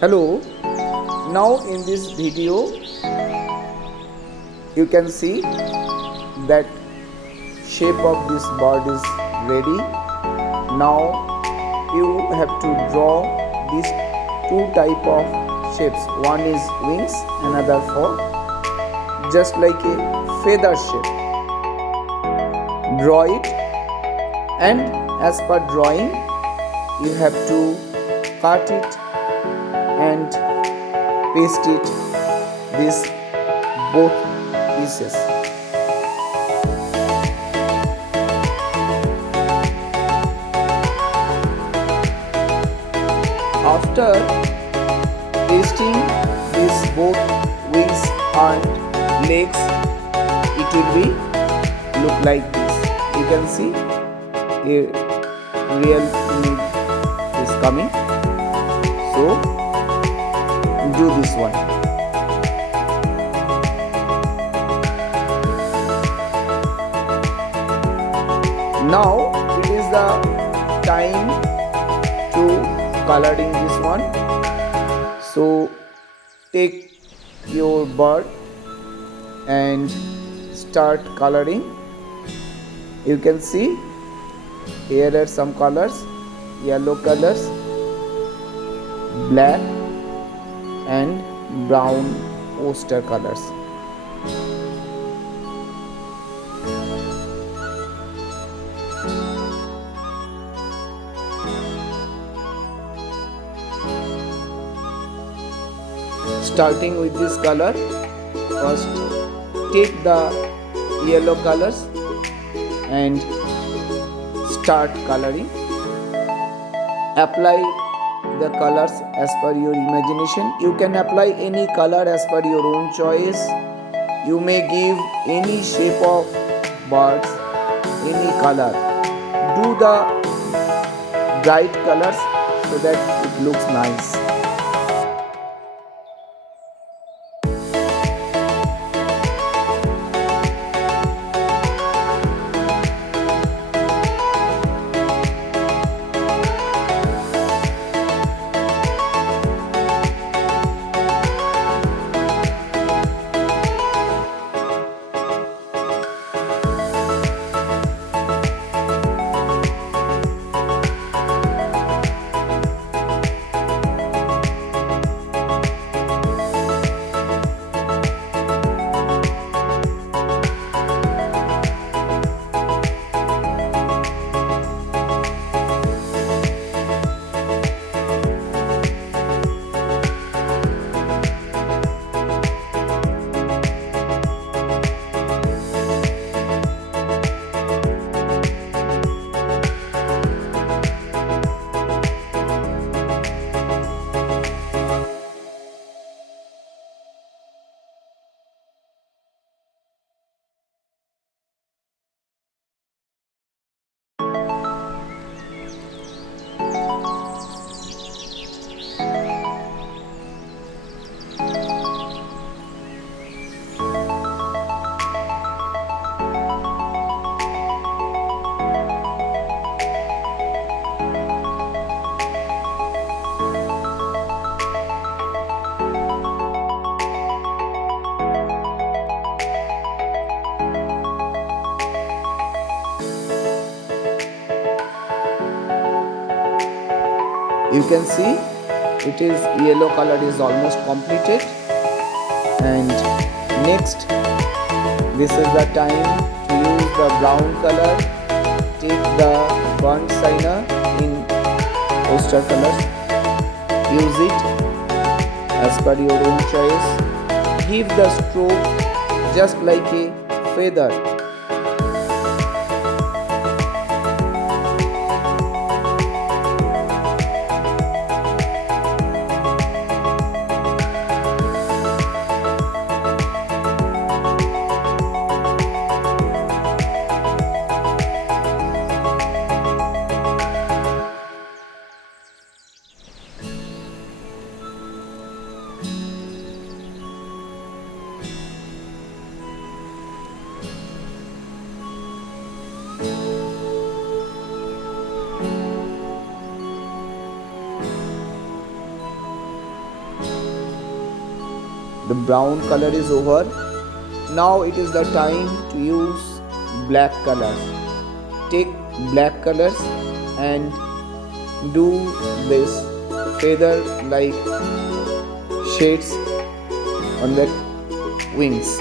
Hello, now in this video you can see that shape of this bird is ready. Now you have to draw these two type of shapes. One is wings, another for just like a feather shape. Draw it, and as per drawing you have to cut it and paste it this both pieces. After pasting these both wings and legs, it will be look like this. You can see a real image is coming. So do this one. Now it is the time to coloring this one. So take your bird and start coloring. You can see here are some colors: yellow colors, black and brown oyster colors. Starting with this color, first take the yellow colors and start coloring. Apply the colors as per your imagination. You can apply any color as per your own choice. You may give any shape of birds, any color. Do the bright colors so that it looks nice. You can see it is yellow color is almost completed, and next this is the time to use the brown color. Take the burnt sienna in oyster colors, use it as per your own choice. Give the stroke just like a feather. The brown color is over. Now it is the time to use black colors. Take black colors and do this feather like shades on the wings.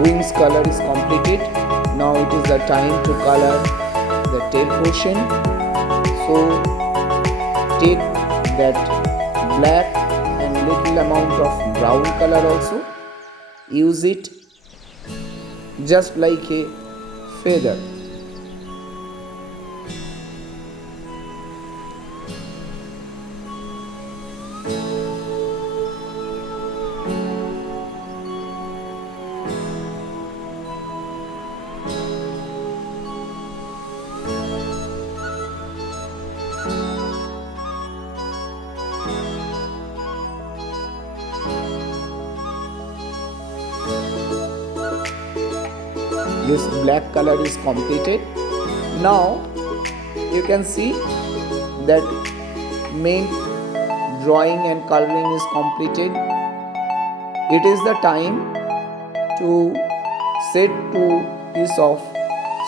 Wings color is completed. Now it is the time to color the tail portion. So take that black and little amount of brown color also. Use it just like a feather. This black color is completed. Now you can see that main drawing and coloring is completed. It is the time to set two pieces of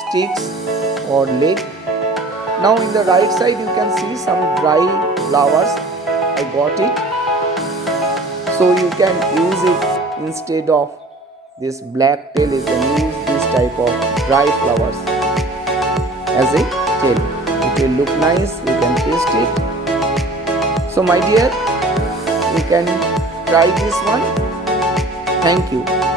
sticks or leg. Now in the right side you can see some dry flowers. I got it. So you can use it instead of this black tail. You can use this type of dry flowers as a tail. It will look nice. You can paste it. So my dear, you can try this one. Thank you.